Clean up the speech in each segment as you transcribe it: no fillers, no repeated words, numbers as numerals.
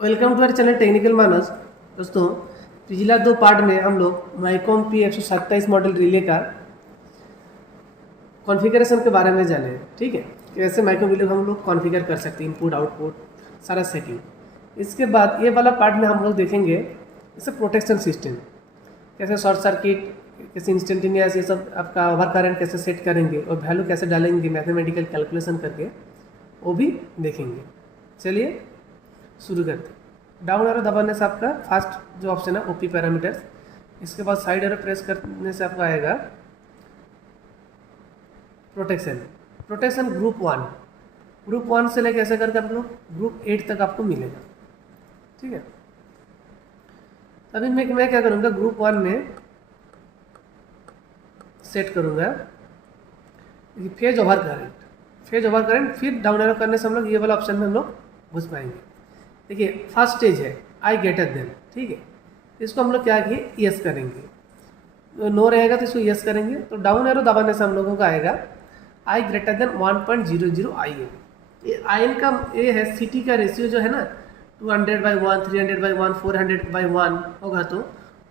Welcome to our channel technical Manas. दोस्तों, पिछला 2 part में हम लोग माइकॉम P127 मॉडल रिले का कॉन्फ़िगरेशन के बारे में जाने। ठीक है, कैसे माइक्रो रिले हम लोग कॉन्फ़िगर कर सकते हैं, इनपुट आउटपुट सारा सेटिंग। इसके बाद ये वाला पार्ट में हम लोग देखेंगे जैसे प्रोटेक्शन सिस्टम, कैसे शॉर्ट सर्किट, कैसे इंस्टेंटेनियस, ये सब आपका ओवर करंट कैसे सेट करेंगे और वैल्यू कैसे डालेंगे मैथमेटिकल कैलकुलेशन करके, वो भी देखेंगे। चलिए शुरू करते हैं। डाउन एरो दबाने से आपका फर्स्ट जो ऑप्शन है ओपी पैरामीटर्स, इसके बाद साइड एरो प्रेस करने से आपका आएगा प्रोटेक्शन। प्रोटेक्शन ग्रुप वन से लेकर ऐसे करके आप लोग ग्रुप 8 तक आपको मिलेगा। ठीक है, अभी मैं क्या करूँगा, ग्रुप 1 में सेट करूँगा फेज ओवर करंट। फिर डाउन एरो करने से हम लोग ये वाला ऑप्शन में हम लोग घुस पाएंगे। देखिए फर्स्ट स्टेज है आई ग्रेटर देन। ठीक है, इसको हम लोग क्या किए, यस करेंगे। नो रहेगा तो इसको यस करेंगे। तो डाउन एरो दबाने से हम लोगों का आएगा आई ग्रेटर देन 1.00 IN। ये IN का ये है सिटी का रेशियो जो है ना 200/1, 300/1, 400/1 होगा। तो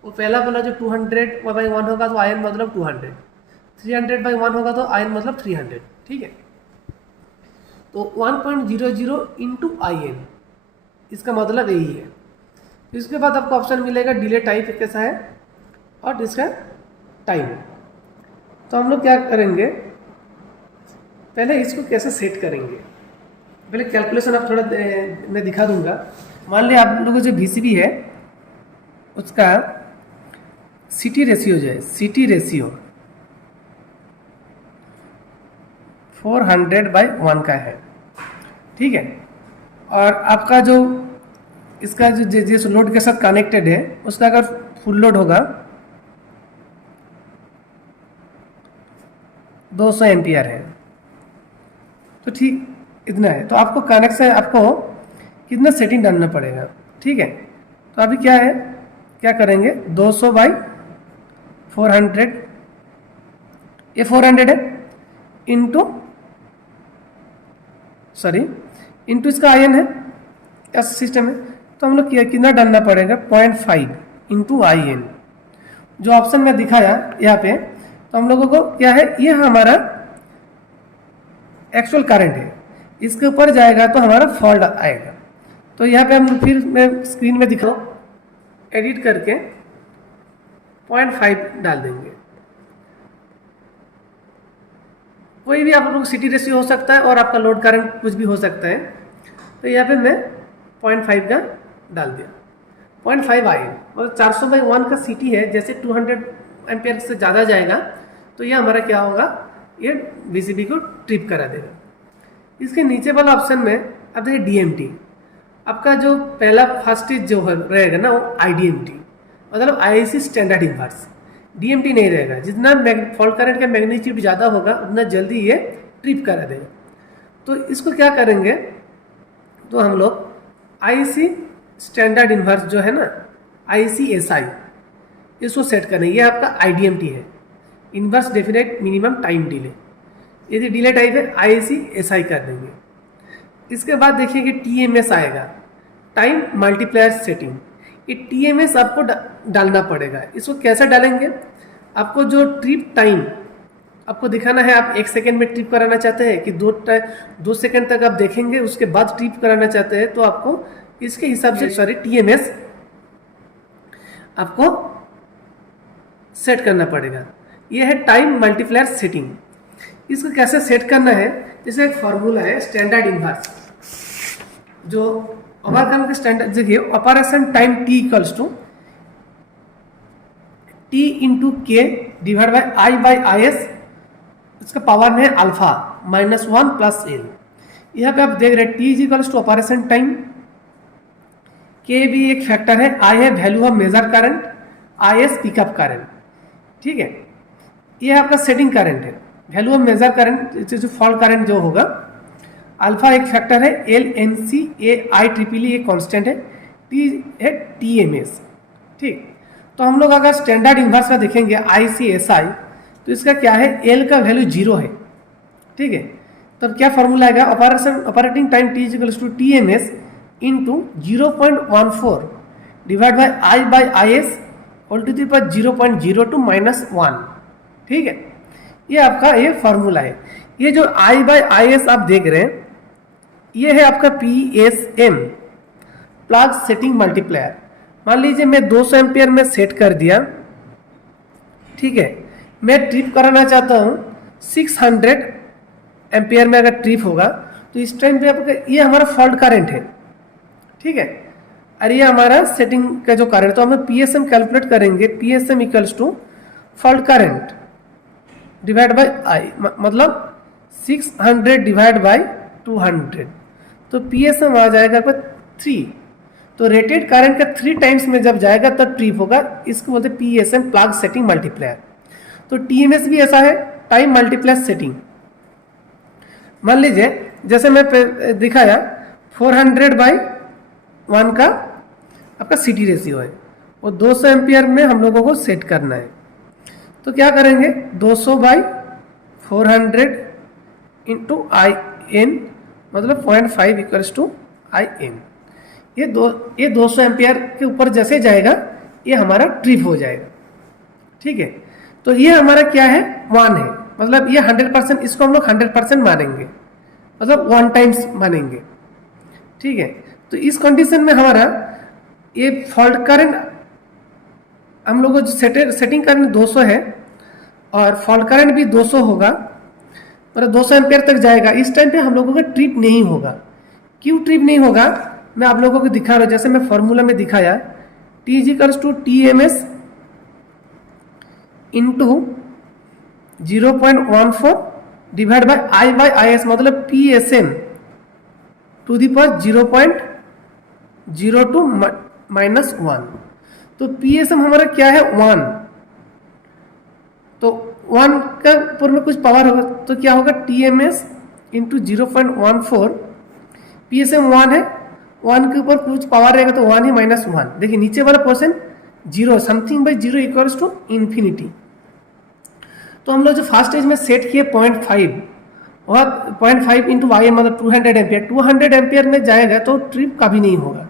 वो पहला वाला जो 200/1 होगा तो IN मतलब 200, 300/1 होगा तो IN मतलब 300। ठीक है, तो 1.00 इंटू IN, इसका मतलब यही है। इसके बाद आपको ऑप्शन मिलेगा डिले टाइप कैसा है और इसका टाइम। तो हम लोग क्या करेंगे, पहले इसको कैसे सेट करेंगे, पहले कैलकुलेशन आप थोड़ा मैं दिखा दूंगा। मान लिया आप लोगों जो VCB है उसका सिटी रेशियो जो है, सिटी रेशियो 400/1 का है। ठीक है, और आपका जो इसका जो जिस लोड के साथ कनेक्टेड है उसका अगर फुल लोड होगा 200 एम्पियर है, तो ठीक इतना है। तो आपको कनेक्शन आपको कितना सेटिंग डालना पड़ेगा। ठीक है, तो अभी क्या है, क्या करेंगे 200/400, ये 400 है इंटू इसका IN है, ऐसा सिस्टम है। तो हम लोग कितना डालना पड़ेगा 0.5 इंटू IN, जो ऑप्शन में दिखाया यहाँ पे। तो हम लोगों को क्या है, ये हमारा एक्चुअल करंट है, इसके ऊपर जाएगा तो हमारा फॉल्ट आएगा। तो यहाँ पे हम फिर मैं स्क्रीन में दिखाऊँ, एडिट करके 0.5 डाल देंगे। कोई भी आप लोग सिटी रेशियो हो सकता है और आपका लोड करंट कुछ भी हो सकता है। तो यहाँ पे मैं 0.5 का डाल दिया, 0.5 IN। और 400/1 का सिटी है, जैसे 200 एम्पियर से ज़्यादा जाएगा तो ये हमारा क्या होगा, ये VCB को ट्रिप करा देगा। इसके नीचे वाला ऑप्शन में अब देखिए DMT, आपका जो पहला फर्स्ट स्टेज जो रहेगा ना वो IDMT, मतलब IC स्टैंडर्ड इन्वर्स। DMT नहीं रहेगा। जितना फॉल्ट करंट का मैग्नीट्यूड ज़्यादा होगा उतना जल्दी ये ट्रिप करा देगा। तो इसको क्या करेंगे, तो हम लोग IC स्टैंडर्ड इन्वर्स जो है ना ICSI, इसको सेट करेंगे। ये आपका IDMT है, inverse definite minimum time delay. यदि डिले टाइप है ICSI कर देंगे। इसके बाद देखिए कि TMS आएगा, टाइम मल्टीप्लायर सेटिंग। ये TMS आपको डालना पड़ेगा। इसको कैसे डालेंगे, आपको जो ट्रिप टाइम आपको दिखाना है, आप 1 सेकेंड में ट्रिप कराना चाहते हैं कि 2 सेकेंड तक आप देखेंगे उसके बाद ट्रिप कराना चाहते हैं, तो आपको इसके हिसाब से TMS आपको सेट करना पड़ेगा। यह है टाइम मल्टीप्लायर सेटिंग। इसको कैसे सेट करना है, जैसे एक फॉर्मूला है स्टैंडर्ड इन्वर्स, जो ओवरकम के स्टैंडर्ड देखिए, operation time T equals to T into K divide by I/IS, इसका पावर में है अल्फा -1 प्लस L। यहाँ पे आप देख रहे हैं T is equals to operation time, K भी एक फैक्टर है, I है value of major current, IS pickup current. ठीक है, ये आपका सेटिंग करंट है, वैल्यू ऑफ मेजर करंट जो फॉल्ट करंट जो होगा। अल्फा एक फैक्टर है, LNC, IEEE एक कांस्टेंट है, T है TMS। ठीक, तो हम लोग अगर स्टैंडर्ड इन्वर्स में देखेंगे ICSI, तो इसका क्या है, L का वैल्यू 0 है। ठीक है, तब क्या फॉर्मूला आएगा, operating time T equals to TMS into 0.14 divide by I by I S whole to the power 0.02 minus 1। ठीक है, ये आपका ये फॉर्मूला है। ये जो आई बाई आई एस आप देख रहे हैं, ये है आपका P S M, plug setting multiplier. मान लीजिए मैं 200 एम्पियर में सेट कर दिया, ठीक है, मैं ट्रिप कराना चाहता हूँ 600 एम्पियर में। अगर ट्रिप होगा तो इस टाइम पे आपका ये हमारा फॉल्ट करंट है, ठीक है, और ये हमारा सेटिंग का जो करंट, तो हम पी एस एम कैलकुलेट करेंगे। P S M equals to fault current divide by I, मतलब 600 डिवाइड बाई 200, तो पी एस एम आ जाएगा आपका 3। तो रेटेड करंट का 3 टाइम्स में जब जाएगा तब ट्रिप होगा, इसको बोलते हैं P S M, plug setting multiplier. तो टी एम एस भी ऐसा है, टाइम मल्टीप्लायर सेटिंग। मान लीजिए जैसे मैं दिखाया 400 बाई 1 का आपका सिटी रेशियो है, वो 200 एम्पियर में हम लोगों को सेट करना है। तो क्या करेंगे, 200 बाई 400 इंटू आई एन, मतलब 0.5 इक्वल्स टू आई एन। ये 200 एम्पियर के ऊपर जैसे जाएगा ये हमारा ट्रिप हो जाएगा, ठीक है। तो ये हमारा क्या है, 1 है, मतलब ये 100%, इसको हम लोग 100% मानेंगे, मतलब 1 टाइम्स मानेंगे, ठीक है। तो इस कंडीशन में हमारा ये फॉल्ट करंट हम लोगों को सेटिंग करंट 200 है और फॉल्ट करंट भी 200 होगा, मतलब 200 एम्पियर तक जाएगा। इस टाइम पे हम लोगों का ट्रिप नहीं होगा। क्यों ट्रिप नहीं होगा, मैं आप लोगों को दिखा रहा हूँ। जैसे मैं फॉर्मूला में दिखाया, T is equals to T M S into 0.14 divide by I S, मतलब P S M to the power 0.02 minus 1। तो पी एस एम हमारा क्या है, 1। तो 1 का ऊपर में कुछ पावर होगा तो क्या होगा, T M S into 0.14, P S M 1 है, 1 के ऊपर कुछ पावर रहेगा तो 1 ही माइनस 1। देखिए नीचे वाला portion 0, something by 0 equals to infinity. तो हम लोग जो फर्स्ट स्टेज में सेट किए 0.5, और 0.5 इंटू वाई मतलब 200 एम्पियर, 200 एम्पियर में जाएगा तो ट्रिप कभी नहीं होगा।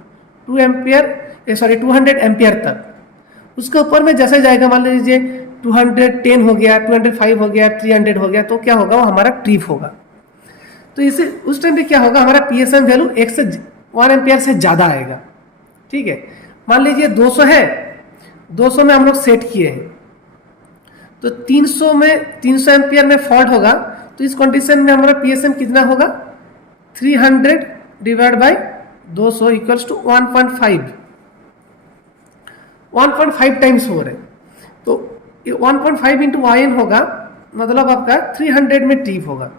200 एम्पियर तक। उसके ऊपर में जैसे जाएगा, मान लीजिए 210 हो गया, 205 हो गया, 300 हो गया, तो क्या होगा, वो हमारा ट्रिप होगा। तो इसे उस टाइम पे क्या होगा, हमारा P S M value 1 ampere से ज़्यादा आएगा, ठीक है। मान लीजिए 200 है, 200 में हम लोग सेट किए हैं, तो 300 एम्पियर में फॉल्ट होगा, तो इस कंडीशन में हमारा पी एस एम कितना होगा, 300 divide by 200 equals to 1.5 times हो रहे। तो 1.5 इंटू वाई एन होगा, मतलब आपका 300 में ट्रिप होगा।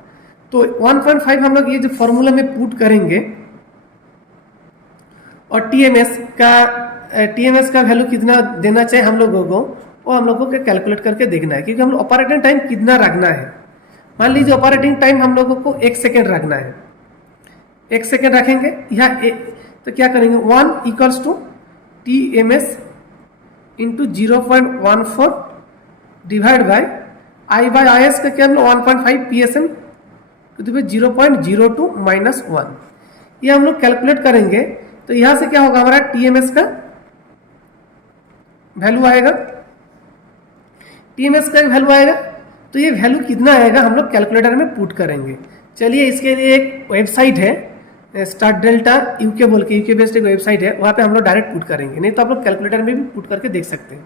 तो 1.5 हम लोग ये जो फॉर्मूला में पुट करेंगे, और टीएमएस का वैल्यू कितना देना चाहिए हम लोगों को, वो हम लोगों को कैलकुलेट करके देखना है, क्योंकि हम लोग ऑपरेटिंग टाइम कितना रखना है। मान लीजिए ऑपरेटिंग टाइम हम लोगों को 1 सेकेंड रखना है, 1 सेकेंड रखेंगे यहाँ, तो क्या करेंगे, 1 equals to T M S into 0.14 divide by I S का क्या हम लोग 1.5 पी एस एम 0.02 माइनस 1, ये हम लोग कैलकुलेट करेंगे। तो यहां से क्या होगा, हमारा टीएमएस का वैल्यू आएगा, टीएमएस का वैल्यू आएगा। तो ये वैल्यू कितना आएगा हम लोग कैलकुलेटर में पुट करेंगे। चलिए इसके लिए एक वेबसाइट है, स्टार्ट डेल्टा यूके बोल के, यूके बेस्ड एक वेबसाइट है, वहां पे हम लोग डायरेक्ट पुट करेंगे, नहीं तो आप लोग कैलकुलेटर में भी पुट करके देख सकते हैं।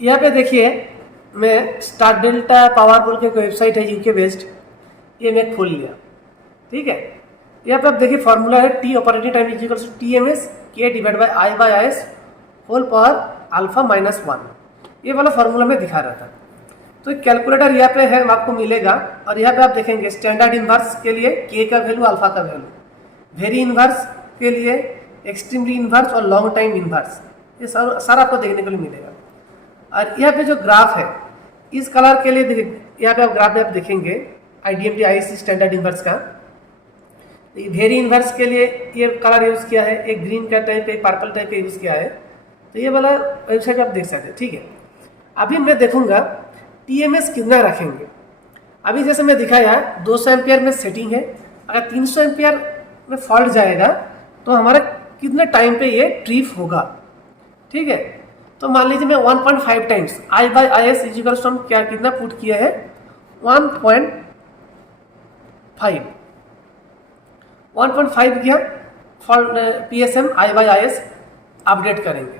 यहाँ पे देखिए मैं स्टार्ट डेल्टा पावर बोल के वेबसाइट है यूके बेस्ड, ये मैं खोल लिया, ठीक है। यहाँ पे आप देखिए फॉर्मूला है, T operating time is equals to T M S के divide by I S whole power alpha minus 1, ये वाला फॉर्मूला में दिखा रहा था। तो कैलकुलेटर यहाँ पे है, आपको मिलेगा, और यहाँ पे आप देखेंगे स्टैंडर्ड इनवर्स के लिए के का वैल्यू, अल्फा का वैल्यू, वेरी इनवर्स के लिए, एक्सट्रीमली इनवर्स और लॉन्ग टाइम इनवर्स, ये सारा आपको देखने को मिलेगा। और यहाँ पे जो ग्राफ है इस कलर के लिए देखिए, यहाँ पे आप ग्राफ में आप देखेंगे IDMT IC स्टैंडर्ड इनवर्स का, वेरी इनवर्स के लिए ये कलर यूज किया है, एक ग्रीन का टाइप, एक पर्पल टाइप का यूज किया है। तो ये वाला वेबसाइट आप देख सकते हैं, ठीक है। अभी मैं देखूंगा टीएमएस कितना रखेंगे। अभी जैसे मैं दिखाया 200 एम्पियर में सेटिंग है, अगर 300 एम्पियर में फॉल्ट जाएगा तो हमारा कितने टाइम पे ये ट्रिप होगा, ठीक है। तो मान लीजिए मैं 1.5 times I by I S इजिकल्स to हम क्या कितना पुट किया है 1.5 किया fault P S M I by I S update करेंगे।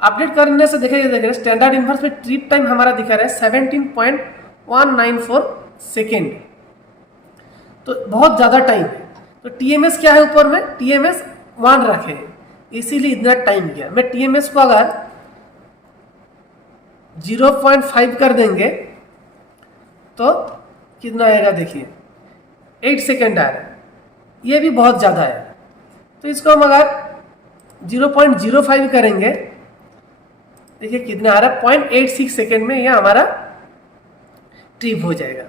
अपडेट करने से देखेंगे स्टैंडर्ड इनवर्स में ट्रिप टाइम हमारा दिखा रहा है 17.194 सेकेंड, तो बहुत ज़्यादा टाइम है। तो टीएमएस क्या है ऊपर में, टीएमएस 1 रखे हैं इसीलिए इतना टाइम गया। मैं टीएमएस को अगर 0.5 कर देंगे तो कितना आएगा देखिए 8 सेकेंड आ रहा है, ये भी बहुत ज़्यादा है। तो इसको हम अगर 0.05 करेंगे देखिए कितना आ रहा है 0.86 सेकेंड में ये हमारा ट्रिप हो जाएगा।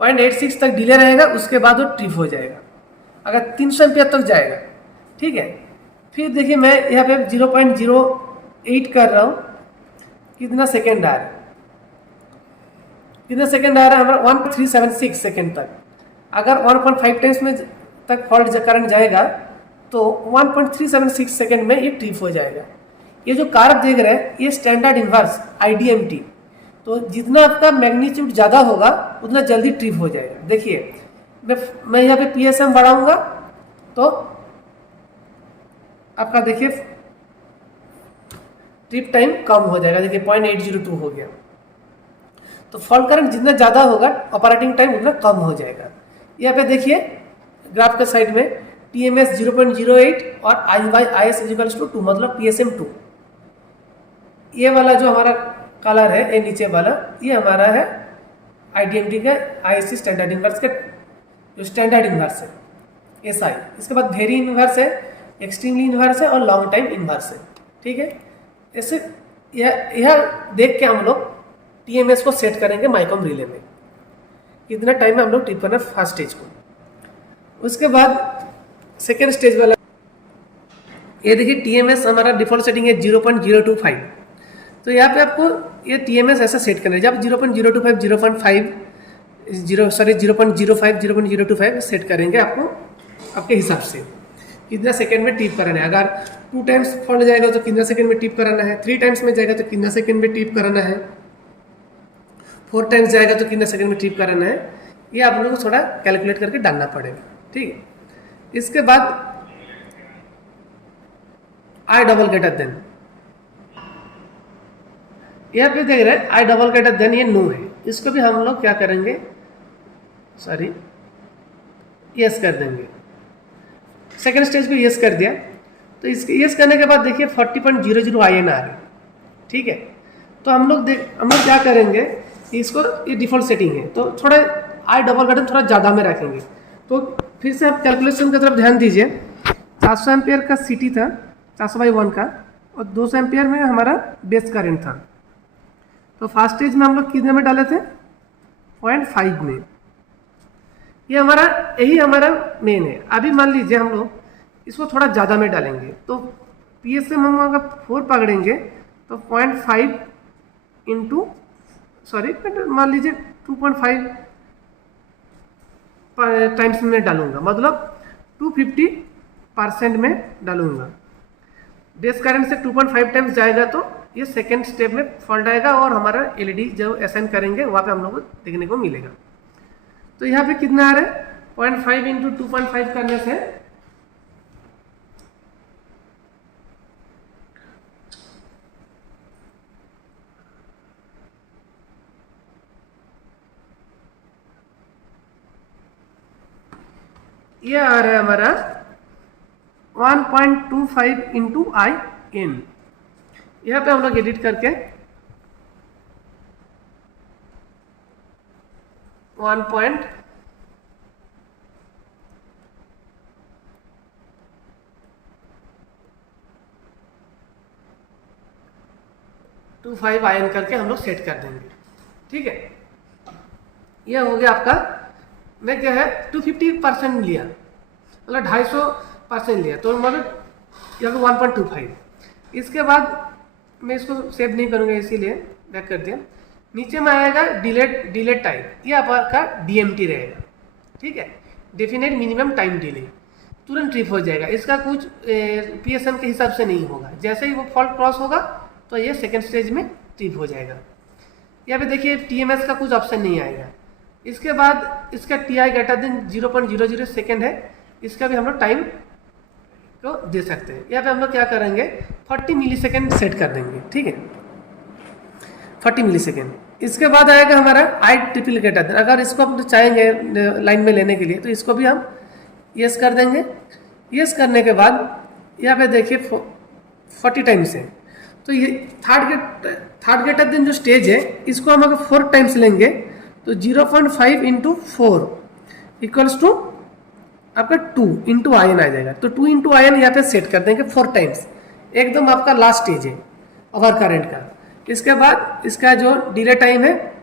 0.86 तक डिले रहेगा, उसके बाद वो ट्रिप हो जाएगा अगर 300 एम्पियर तक जाएगा, ठीक है। फिर देखिए मैं यहाँ पे 0.08 कर रहा हूँ, कितना सेकेंड आ रहा है, कितना सेकेंड आ रहा है हमारा 1376 सेकेंड तक। अगर 1.5 टाइम्स में तक फॉल्ट करंट जाएगा तो 1.376 सेकेंड में ये ट्रिप हो जाएगा। ये जो कारक देख रहे हैं ये स्टैंडर्ड इनवर्स आईडीएमटी, तो जितना आपका मैग्नीट्यूड ज़्यादा होगा उतना जल्दी ट्रिप हो जाएगा। देखिए मैं यहाँ पे पीएसएम बढ़ाऊंगा तो आपका देखिए ट्रिप टाइम कम हो जाएगा, देखिए 0.802 हो गया। तो फॉल्ट करंट जितना ज़्यादा होगा ऑपरेटिंग टाइम उतना कम हो जाएगा। यहाँ पे देखिए ग्राफ के साइड में टीएमएस 0.08 और I by I S इजिकल्स to 2 मतलब पीएसएम 2। ये वाला जो हमारा कलर है ये नीचे वाला ये हमारा है आईडीएमटी का आईएससी स्टैंडर्ड इनवर्स का जो स्टैंडर्ड इनवर्स है एसआई। इसके बाद वेरी इनवर्स है, एक्सट्रीमली इनवर्स है और लॉन्ग टाइम इनवर्स है, ठीक है। ऐसे यह देख के हम लोग टीएमएस को सेट करेंगे माइक्रोम रिले में कितना टाइम में हम लोग ट्रिप करना फर्स्ट स्टेज को। उसके बाद सेकेंड स्टेज वाला ये देखिए टीएमएस हमारा डिफॉल्ट सेटिंग है 0.025। तो यहाँ पे आपको ये टीएमएस ऐसा सेट करना है जब 0.025 0.05 सेट करेंगे आपको आपके हिसाब से कितना सेकंड में टिप कराना है। अगर 2 टाइम्स फॉल्ट जाएगा तो कितना सेकंड में टिप कराना है, 3 टाइम्स में जाएगा तो कितना सेकंड में टिप कराना है, 4 टाइम्स जाएगा तो कितना सेकंड में टिप कराना है, ये आप लोगों को थोड़ा कैलकुलेट करके डालना पड़ेगा, ठीक है। इसके बाद आई डबल ग्रेटर देन, यहाँ पे देख रहे हैं आई डबल ग्रेटर देन ये नो है, इसको भी हम लोग क्या करेंगे सॉरी यस कर देंगे। सेकेंड स्टेज पे यस कर दिया तो इसके यस करने के बाद देखिए 40.00 IN आ रहा है, ठीक है। तो हम लोग क्या करेंगे इसको ये डिफॉल्ट सेटिंग है तो थोड़ा आई डबल ग्रेटर थोड़ा ज़्यादा में रखेंगे। तो फिर से आप कैलकुलेशन की तरफ ध्यान दीजिए। 400 एम्पियर का सिटी था 400/1 का और 200 एम्पियर में हमारा बेस करंट था। तो फर्स्ट स्टेज में हम लोग कितने में डाले थे 0.5 में, ये हमारा यही हमारा मेन है। अभी मान लीजिए हम लोग इसको थोड़ा ज़्यादा में डालेंगे तो पीएसएम हम अगर 4 पकड़ेंगे तो 0.5 इंटू मान लीजिए 2.5 टाइम्स में डालूंगा मतलब 250% में डालूंगा। बेस करंट से 2.5 टाइम्स जाएगा तो ये सेकेंड स्टेप में फॉल्ट आएगा और हमारा एलईडी जो असाइन करेंगे वहाँ पे हम लोग को देखने को मिलेगा। तो यहाँ पे कितना आ रहा है 0.5 इंटू 2.5 करने से ये आ रहा है हमारा 1.25 इंटू IN। यहाँ पे हम लोग एडिट करके 1.25 IN करके हम लोग सेट कर देंगे, ठीक है। यह हो गया आपका मैं क्या है 250% लिया मतलब 250% लिया तो मतलब यहाँ पे 1.25। इसके बाद मैं इसको सेव नहीं करूँगा इसीलिए बैक कर दिया। नीचे में आएगा डिलेट टाइम, ये आपका DMT रहेगा, ठीक है, डेफिनेट मिनिमम टाइम डिले। तुरंत ट्रिप हो जाएगा, इसका कुछ PSM के हिसाब से नहीं होगा। जैसे ही वो फॉल्ट क्रॉस होगा तो ये सेकेंड स्टेज में ट्रिप हो जाएगा। यहाँ पे देखिए TMS का कुछ ऑप्शन नहीं आएगा। इसके बाद इसका TI ग्रेटर देन 0.00 सेकेंड है, इसका भी हम लोग टाइम को दे सकते हैं। यहाँ पे हम लोग क्या करेंगे 40 मिलीसेकेंड सेट कर देंगे, ठीक है 40 मिलीसेकेंड। इसके बाद आएगा हमारा IEEE ग्रेटर देन, अगर इसको हम चाहेंगे लाइन में लेने के लिए तो इसको भी हम यस कर देंगे। यस करने के बाद यहाँ पे देखिए 40 टाइम्स है, तो ये थर्ड ग्रेटर देन जो स्टेज है इसको हम अगर 4 टाइम्स लेंगे तो 0.5 इंटू 4 इक्वल्स टू आपका 2 इंटू IN आ जाएगा। तो 2 इंटू IN यहाँ पे सेट कर देंगे 4 टाइम्स, एकदम आपका लास्ट स्टेज है ओवर करंट का। इसके बाद इसका जो डिले टाइम है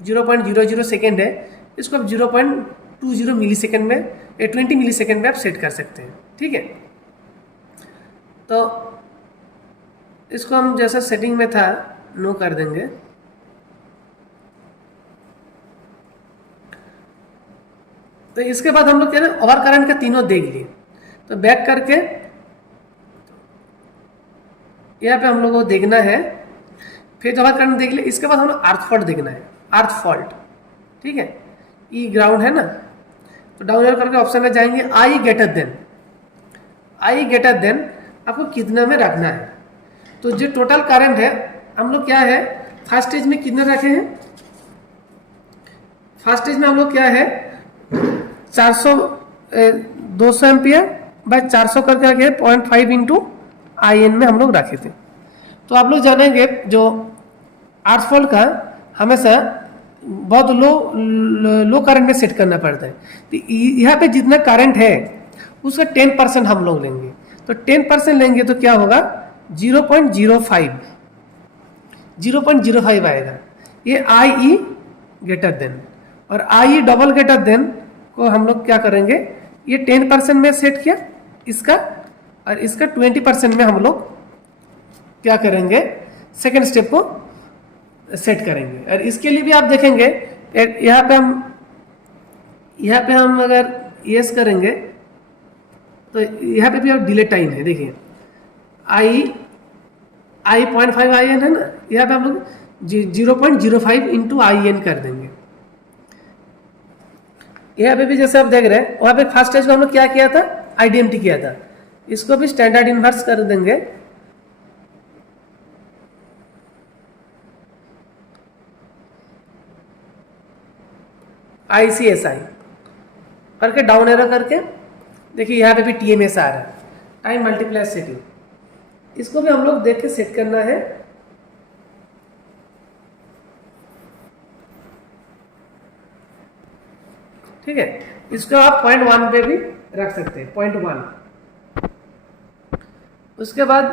0.00 सेकेंड है, इसको आप 0.20 मिलीसेकेंड में 20 मिलीसेकेंड में आप सेट कर सकते हैं, ठीक है। तो इसको हम जैसा सेटिंग में था नो कर देंगे। तो इसके बाद हम लोग क्या है ओवर करंट का तीनों देख लिए, तो बैक करके यहाँ पे हम लोग को देखना है, फिर ओवर करंट देख लिया। इसके बाद हम लोग अर्थ फॉल्ट देखना है, अर्थ फॉल्ट, ठीक है। ई ग्राउंड है ना, तो डाउन एरो करके ऑप्शन में जाएंगे आई ग्रेटर देन आपको कितना में रखना है। तो जो टोटल करंट है हम लोग क्या है फर्स्ट स्टेज में कितने रखे हैं, फर्स्ट स्टेज में हम लोग क्या है 200 एम्पियर बाय 400 करके रखे 0.5 इंटू IN में हम लोग रखे थे। तो आप लोग जानेंगे जो अर्थ फॉल्ट का हमेशा बहुत लो करंट में सेट करना पड़ता है। तो यहाँ पे जितना करंट है उसका 10% हम लोग लेंगे, तो 10% लेंगे तो क्या होगा 0.05 आएगा। ये IE ग्रेटर देन, और IE डबल ग्रेटर देन को हम लोग क्या करेंगे ये 10% में सेट किया इसका, और इसका 20% में हम लोग क्या करेंगे सेकेंड स्टेप को सेट करेंगे। और इसके लिए भी आप देखेंगे यहाँ पे हम अगर यस करेंगे तो यहाँ पे भी आप डिले टाइम है, देखिए I 0.5 IN है ना, यहाँ पे हम लोग 0.05 इंटू IN कर देंगे। यहाँ पे भी जैसे आप देख रहे हैं वहाँ पे फर्स्ट स्टेज को हम लोग क्या किया था IDMT किया था, इसको भी स्टैंडर्ड इनवर्स कर देंगे। ICSI करके डाउन एरो करके देखिए यहाँ पे भी TMS आ रहा है, टाइम मल्टीप्लाई सेटिंग, इसको भी हम लोग देख के सेट करना है। ठीक है, इसको आप 0.1 पे भी रख सकते हैं 0.1। उसके बाद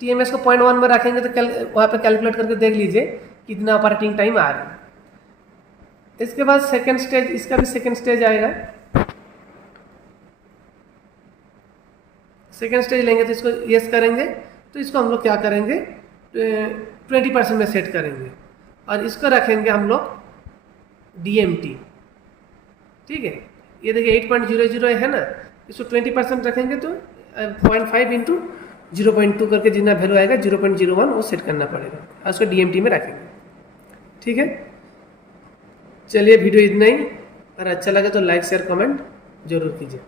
TMS को 0.1 में रखेंगे तो वहाँ पे कैलकुलेट करके देख लीजिए कितना ऑपरेटिंग टाइम आ रहा है। इसके बाद सेकेंड स्टेज, इसका भी सेकेंड स्टेज आएगा। सेकेंड स्टेज लेंगे तो इसको यस करेंगे, तो इसको हम लोग क्या करेंगे 20% में सेट करेंगे, और इसको रखेंगे हम लोग DMT। ठीक है, ये देखिए 8.00 है ना, इसको 20% रखेंगे तो 0.5 इंटू 0.2 करके जितना वैल्यू आएगा 0.01 वो सेट करना पड़ेगा, और उसको DMT में रखेंगे। ठीक है, चलिए वीडियो इतना ही, अगर अच्छा लगे तो लाइक शेयर कमेंट जरूर कीजिए।